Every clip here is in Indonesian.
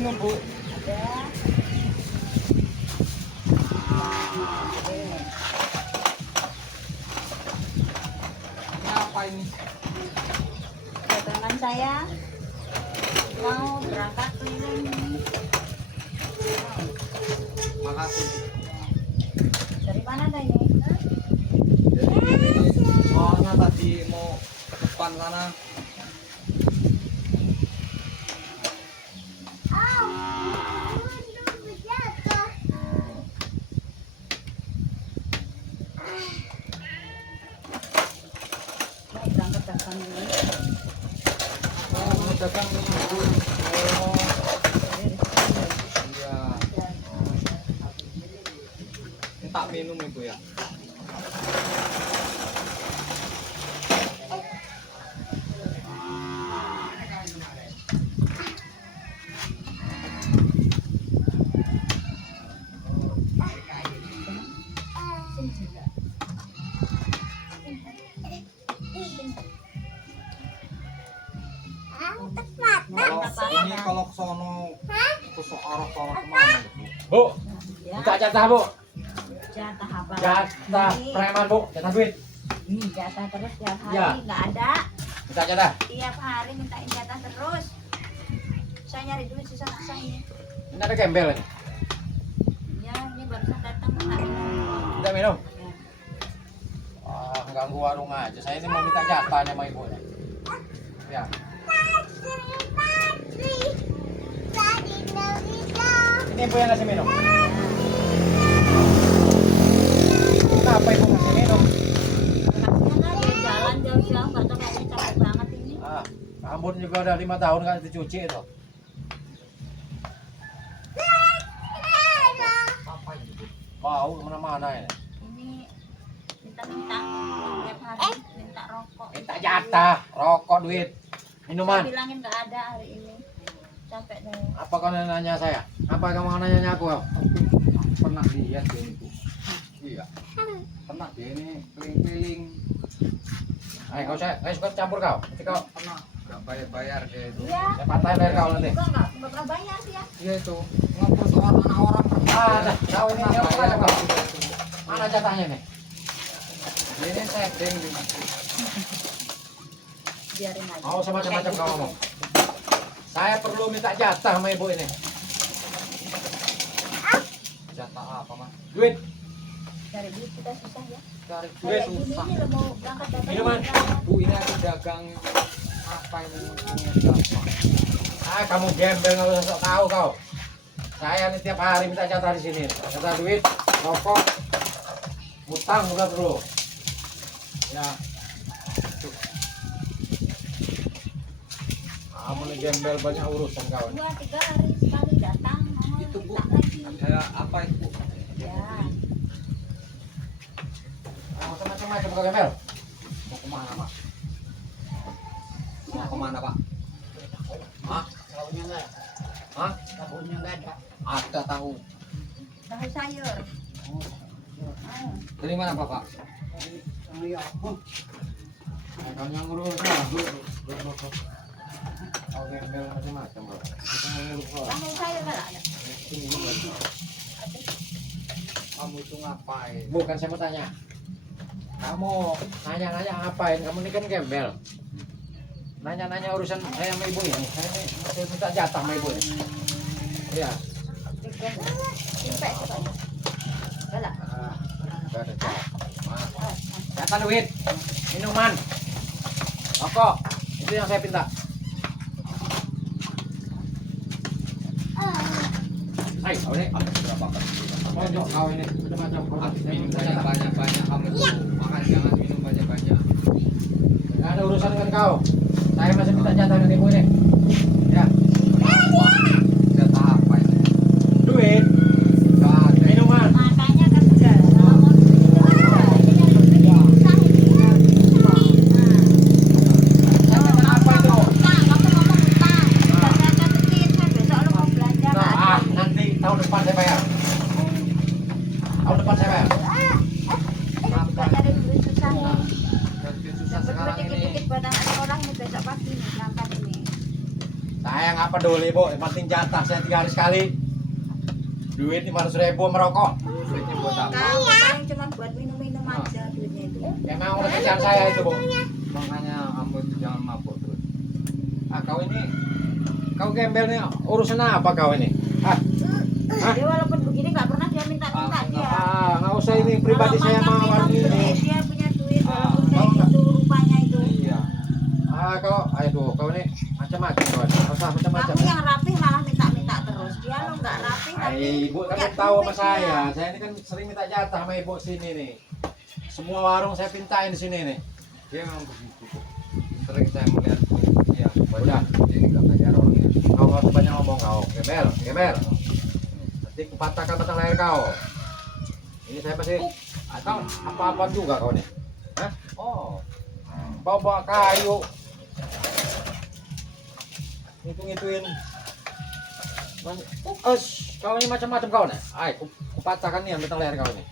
minum, Bu? Ada. Ini apa ini? Ada teman saya mau berangkat keliling. Makasih. Dari mana dah ini? Jadi soalnya tadi mau ke depan sana. Mau berangkat dagang dulu. Oh, mau dagang ini, Bu. Oh, iya. Ini tak minum, Ibu ya. Kalau ke sono ke arah sono kemana, Bu? Bu, Ya, minta jatah Bu, jatah apa? jatah lagi? preman Bu, jatah duit, Ini jatah terus tiap hari Ya. nggak ada. minta jatah. Tiap hari mintain jatah terus. Saya nyari duit susah-susah ini. Ini ada gembel ini, Ya, ini barusan datang nggak minum. tidak minum. Ya. Ah, ganggu warung aja. Saya ini mau minta jatah sama ibu ini. Ya, ini ibu yang ngasih minum. Kenapa ibu ngasih minum? Karena dia jalan jauh-jauh nggak tahu kayaknya capek banget ini. Ah, rambut juga udah 5 tahun kan dicuci itu. Apa ini, Bu? Bau kemana-mana ini. Ini minta-minta tiap hari minta rokok. Minta jatah, rokok, duit, minuman. Saya bilangin nggak ada hari ini. Capek deh. Apa kau nanya saya? Apa kamu nanya aku? Pernah lihat dia ini, Bu. Iya. Pernah dia ini keliling-keliling. Ayo saya suka campur kau. Nanti kau Pernah nggak bayar-bayar dia itu. Iya. saya patahin leher kau nanti. Juga nggak pernah bayar sih ya. Iya itu. Ngapus orang pernah. Ah, kau ini Pernah apa bayar, kau? Bu. Mana jatahnya nih? Ini setting nih. Biarin aja. Mau sama macam-macam kau ngomong. Saya perlu minta jatah sama ibu ini. Jatah apa, Mas? Duit, Cari duit kita susah ya. Cari duit Kayak gini susah. nih lo mau berangkat dagang. Minuman. Bu, ini aku dagang apa ini? Punya jatah. ah kamu gembel nggak usah sok tahu kau. Saya nih tiap hari minta jatah di sini. Jatah duit, rokok, utang udah dulu. Ya. Tuh. Kamu nih gembel banyak urusan kawan. 2-3 hari sekali datang. Oh, Itu, Bu. minta lagi. Ada apa itu? Ya. Mau macam-macam kau gembel. Mau kemana, Pak? Mau kemana, Pak? Hah? Tahunya nggak? Hah? Tahunya nggak ada. Ada tahu. Tahu sayur. Ah. Dari mana, Bapak? Kau yang ngurus lah. Kau gembel macam-macam kau. Tahu sayur nggak ada. Kamu itu ngapain? Bukan saya mau tanya. Kamu nanya-nanya ngapain? Kamu ini kan gembel. Nanya-nanya urusan saya sama ibu ini. Saya ini masih minta jatah sama ibu ini. Iya. Simpek coba. Galak. Ah, nggak ada jatah. Jatah duit, minuman, rokok. Itu yang saya minta. Hai, kau ini. Berapa kan? Pojok kau ini. Macam-macam. Minum banyak-banyak kamu tuh. Makan jangan minum banyak-banyak. Nggak ada urusan dengan kau. Saya masih minta jatah dengan ibu ini. Ya, Jatah apa ini? duit, Nggak ada. minuman. Makanya kan udah lama Apa itu? Nah, nanti tahun depan saya bayar. Tahun depan saya bayar. Apa? cari duit susah nih. Jadi susah Dapat sekarang duit ini. dikit-dikit buat anak orang nih besok pagi nih berangkat ini. nggak peduli bu, yang penting jatah saya 3 hari sekali. Duit 500.000 merokok. Duitnya buat apa? Kamu paling cuma buat minum-minum aja duitnya itu. Emang udah kerjaan saya itu bu. Makanya kamu itu jangan mabuk terus. Ah kau ini, kau gembel nih urusan apa kau ini? Ah, Dia walaupun begini nggak pernah dia minta-minta dia. nggak usah ini pribadi Kalau saya makan mau minum ini. duit, dia punya duit walaupun kalau kayak gitu rupanya itu. Iya. Kau ini macam-macam kau. Nggak usah macam-macam. Kamu yang rapih malah minta-minta terus. Dia lo nggak rapih tapi Ibu kan punya tahu sama duit saya. dia. Saya ini kan sering minta jatah sama ibu sini nih. Semua warung saya pintain di sini nih. Dia memang begitu. Sering saya melihat dia Banyak. dia nggak bayar orangnya. Kau nggak usah banyak ngomong kau. Gembel. Nanti kupatahkan batang leher kau. Ini saya masih atau apa-apa juga kau nih. Hah? Oh, Bawa kayu. Ngitung-ngituin. Kau ini macam-macam kau nih. Ay, kupatahkan nih batang leher kau ini.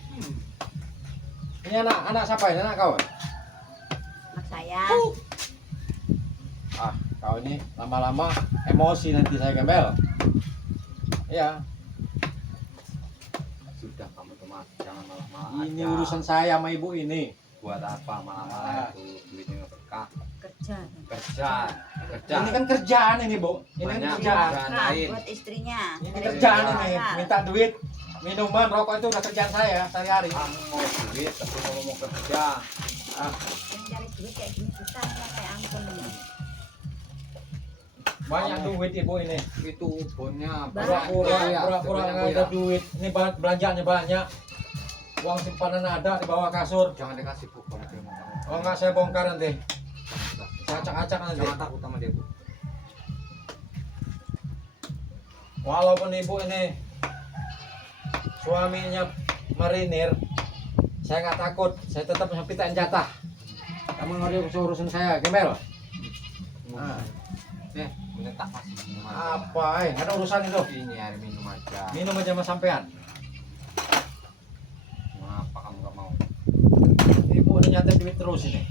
Ini anak siapa ini? Anak kau? Anak saya. Ah, kau ini lama-lama emosi nanti saya gembel. Iya, sudah kamu teman, jangan malah-malah. ini aja. urusan saya sama ibu ini. Buat apa malah-malah itu duitnya nggak berkah. Kerja. Kerja. Ini kan kerjaan ini, Bu. Ini kan Banyak. kerjaan. Kerjaan Nah, lain. buat istrinya. Ini Dari kerjaan kerja. ini, Nah, minta duit, minuman, rokok itu udah kerjaan saya sehari-hari. Kamu mau duit, tapi kalau mau kerja, Ah, yang cari duit kayak gini susah ya kayak angkun ini. banyak duit ibu ini. itu bonnya Pura-pura nggak ada duit. Ini belanjanya banyak. Uang simpanan ada di bawah kasur. Jangan dikasih bu, kalau dia mau kamu. Kalau nggak saya bongkar nanti. Saya acak-acak nanti. Jangan takut sama dia bu. Walaupun ibu ini suaminya marinir, saya nggak takut. Saya tetap mintain jatah. Kamu nggak usah urusin saya, gembel. Nah, Ini tak kasih minum aja. apa? Nggak ada urusan itu. Ini air minum aja. Minum aja sama sampean. Kenapa kamu nggak mau? Ibu udah nyatet duit terus ini.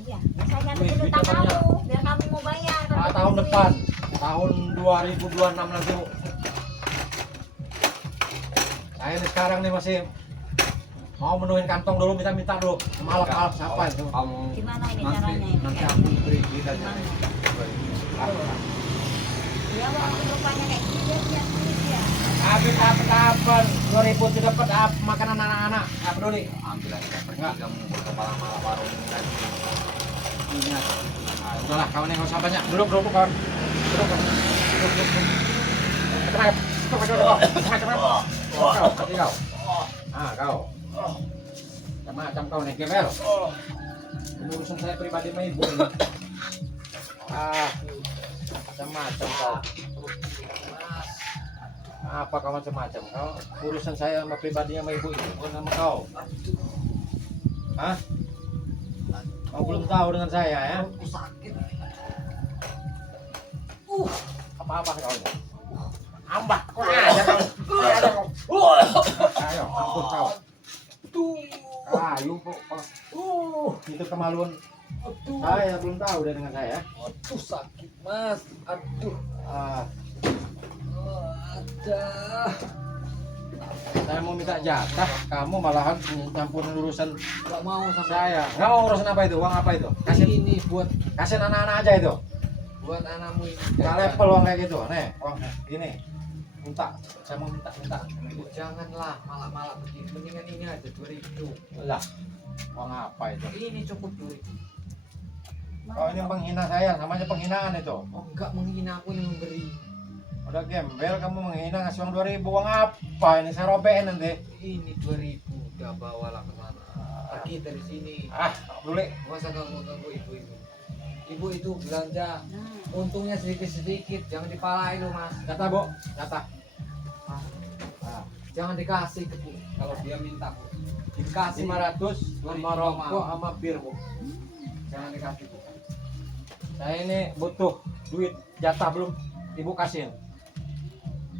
Iya, saya Duit- nyatet duitnya utang banyak. kamu biar kamu mau bayar. kalau Ah, dapat tahun duit. depan, tahun 2026 nanti Bu. Saya ini sekarang nih masih mau menuhin kantong dulu, minta dulu. Malap-malap siapa itu? Kamu Gimana ini nanti caranya ini? nanti Kayak aku gini? beri kita aja. Gimana? Dia walaupun rupanya kayak gini dia punya duit ya. Habis dapat apa? 2000 itu dapat apa? Makanan anak-anak. Nggak peduli. Ambil aja pergi Enggak. kamu kepala malah warung ini kan. Ingat. Ah, udahlah, kawan yang nggak usah banyak. Duduk kawan. Duduk. Cepat. Kau. Ah, kau. Macam kau nih, gembel. Ini urusan saya pribadi sama ibu ini. Ah, macam-macam kau. Apa kau macam-macam kau? Urusan saya sama pribadi sama ibu ini, bukan sama kau. Hah? Kau belum tahu dengan saya ya? Aku sakit. Apa-apa kau ini? Ambah, kau aja kau. Ayo, ampun kau. Ayo, kok. Itu kemaluan. Saya belum tahu dia dengan saya. Aduh sakit mas. Aduh. Ah, Ada. saya mau minta jatah, kamu malahan campurin urusan Gak mau sama saya. Nggak mau urusan apa itu? Uang apa itu? Kasih ini buat Anak-anak aja itu. anakmu ini. Nggak level uang kayak gitu. Nih, uang gini. Minta, saya mau minta. Janganlah malah begini. Mendingan ini aja 2000. Lah, uang apa itu? Ini cukup 2000. Kau ini menghina saya, namanya penghinaan itu. Oh enggak menghina, aku ini memberi. Udah gembel kamu menghina ngasih uang 2000, uang apa ini? Saya robekin nanti. Ini 2000 udah bawalah ke sana. Pergi dari sini. Ah, nggak boleh. Gak usah ganggu ibu-ibu. Ibu itu belanja Nah, untungnya sedikit-sedikit, jangan dipalain lo mas. Kata Bu, kata. Ah, jangan dikasih ke Bu. Kalau dia minta Bu, dikasih 500 sama rokok sama bir Bu. jangan dikasih Bu. Saya ini butuh duit jatah belum ibu kasih.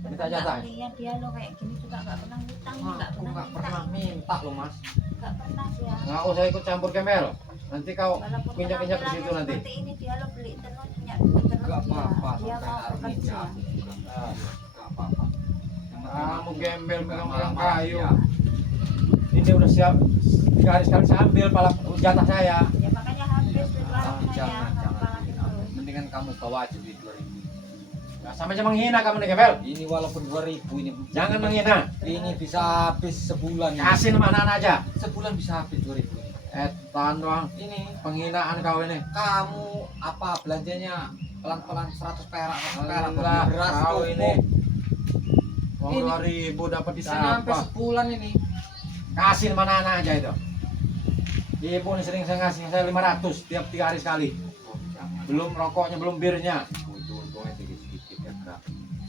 Minta jatah. lihat dia lo kayak gini juga nggak pernah ngutang, nggak Aku pernah nggak minta. pernah minta lo mas. Nggak pernah dia. Nggak usah ikut campur gembel. Nanti kau Walaupun injak-injak ke situ penampilannya nanti. seperti ini dia lo beli terus punya duit terus Enggak apa-apa, Dia sampai mau naruh bekerja. meja. Enggak apa-apa. Yang penting Kamu gembel enggak megang marah-marah, kayu. ya. Ini udah siap 3 hari sekali saya ambil pala jatah saya. Ya makanya habis duit warungnya ya. Jangan, Kamu jangan. palakin terus. Mendingan kamu bawa aja duit 2000. Nah, sama aja menghina kamu nih gembel. Ini walaupun 2000 ini Jangan menghina. ini bisa habis sebulan ini. Kasih sama anak-anak aja. Sebulan bisa habis 2000 ini. Tahan doang. Ini Penghinaan kau ini. kamu apa belanjanya pelan-pelan 100 perak, 100 perak Alah, beli beras kau pupuk. ini. Uang Ini 2000 dapat Bisa nyampe apa? sebulan ini. Kasih sama anak-anak aja itu. Ibu ini sering saya ngasih saya 500 tiap 3 hari sekali. Oh, jangan. Belum rokoknya, belum birnya. Untung-untungnya sedikit-sedikit ya, Kak.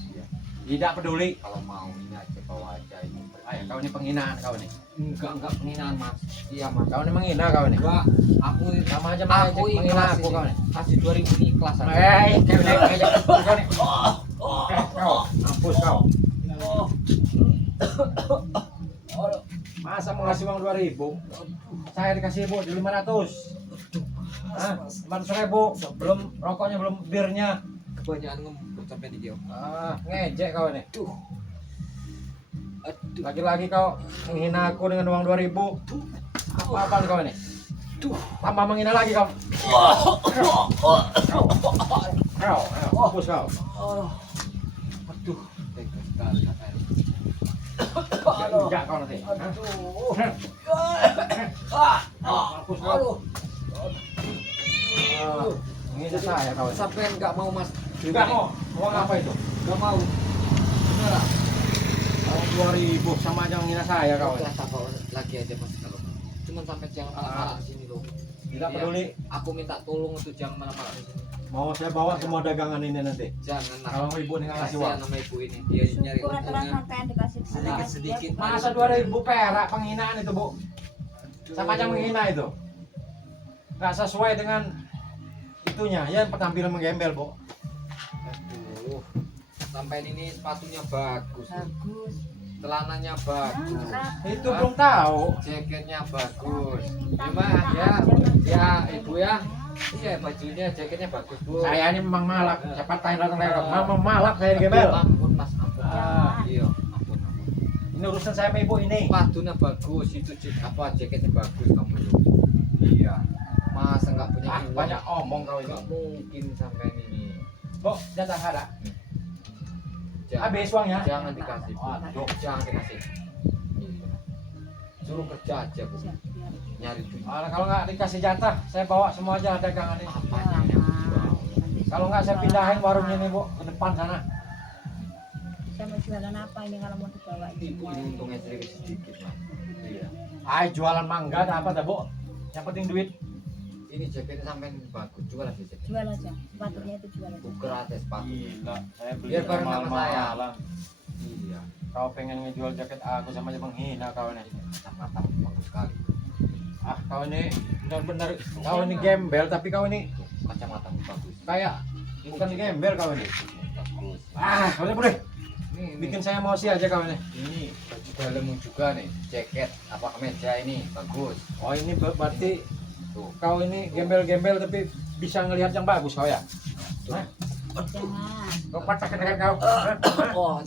Iya. Tidak peduli. Kalau mau ini aja bawa aja ini. Ayo, kau ini penghinaan kau ini. Enggak penghinaan, Mas. Iya, Mas. Kau ini menghina kau ini. Enggak, aku Sama aja aku menghina ikhlas aku kau ini. kasih 2000 ini ikhlas aja. Kau ini. Kau, mampus kau. Masa mau ngasih uang 2000? Saya dikasih ibu di 500. Hah? 500.000. Belum rokoknya, belum birnya. Kebanyakan ngembut sampai di jauh. Ngejek kau ini. Aduh. Aduh. Lagi-lagi kau menghina aku dengan uang 2000. Apa-apaan kau ini? Tambah menghina lagi kau. Kau, mampus kau. Aduh. Tega sekali Kak. Enggak kau nanti. Mampus kau. Menghina saya kau ini. Sampai enggak mau, Mas. Enggak mau. Uang apa itu? Enggak mau. Beneran. Uang 2000 sama aja menghina saya kau ini. Udah tak bawa lagi aja, Mas, kalau cuman sampai jangan malah-malah di sini loh. Tidak Iya. peduli. Aku minta tolong untuk jangan malah-malah di sini. Mau saya bawa semua dagangan ini nanti. Jangan lah. Kalau ibu nih nggak ngasih uang. Kasihan sama ibu ini. Dia nyari Syukur terus untungnya. sampai dikasih Sedikit-sedikit. Masa 2000 perak penghinaan itu, Bu? Sama aja menghina itu. Nggak sesuai dengan itunya. Ya penampilan menggembel, Bu. Aduh. Sampai ini sepatunya bagus. bagus. Celananya bagus. Itu belum tahu. Jaketnya bagus. Minta, Ya, Ibu ya. Iya, bajunya, jaketnya bagus, Bu. Saya ini memang malak. Siapa tanya datang lewat. Memang malak saya digembel. Ampun, Mas, ampun. Ah. Iya, ampun. Ini urusan saya sama ibu ini. Sepatunya bagus, itu jaketnya bagus kamu itu. Iya. Masa nggak punya uang? Banyak omong kau itu. Nggak mungkin sampai ini. Bu, jatah ada. Jangan, Habis uangnya. jangan dikasih, Bu. Aduh. Jangan dikasih. Iya. Suruh kerja aja, Bu. Nyari duit. Kalau nggak dikasih jatah, saya bawa semua aja dagangan ini. Apanya yang dijual? Kalau nggak saya pindahin warungnya ini, Bu, ke depan sana. Saya mau jualan apa ini kalau mau dibawa Ibu ini untungnya sedikit, Mas. Iya. Ay, jualan mangga ada apa dah, Bu? Yang penting duit. Ini jaketnya sampai bagus, jual aja jaket. jual aja sepatunya itu jual aja. Tuker aja sepatu. Gila, saya beli Biar bareng sama saya. mahal-mahalan. Iya. Kau pengen ngejual jaket aku sama aja menghina kau ini. Kacamata bagus sekali. Ah, kau ini benar-benar kau ini gembel tapi kau ini Kacamata bagus. kayak bukan gembel kau ini. Bagus. Ah, boleh. Ini Bikin saya emosi aja kau ini. ini baju dalam juga nih, jaket apa kemeja ini bagus. Oh, ini berarti Tuh. kau ini gembel-gembel tapi bisa ngelihat yang bagus kau ya? Hah? Jangan. Kau patah dengan kau. Oh,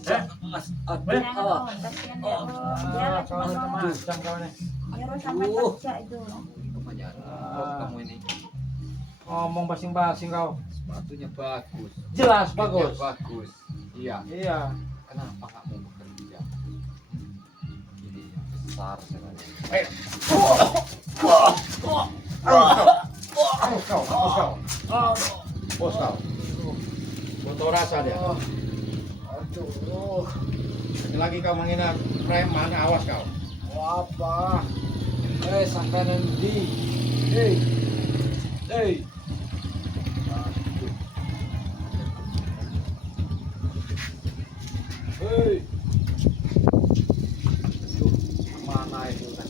Mas. Boleh? Jangan dong, kasihan dia tuh. Dia Ah, cuma kau mau macam kau ini. nyuruh sampai Aduh. kerja itu. Kebanyakan kamu ini. Ngomong basing-basing kau. Sepatunya bagus. Jelas Jaketnya bagus. Bagus. Iya. Iya. Kenapa nggak mau bekerja? Ini besar sekali. Ayo. Kau. Bos kau. Foto rasa dia. Aduh. Lagi kau menghina preman, awas kau. Apa? Sampai nanti. Hei. Aduh. Hei. Aduh, mana itu kan?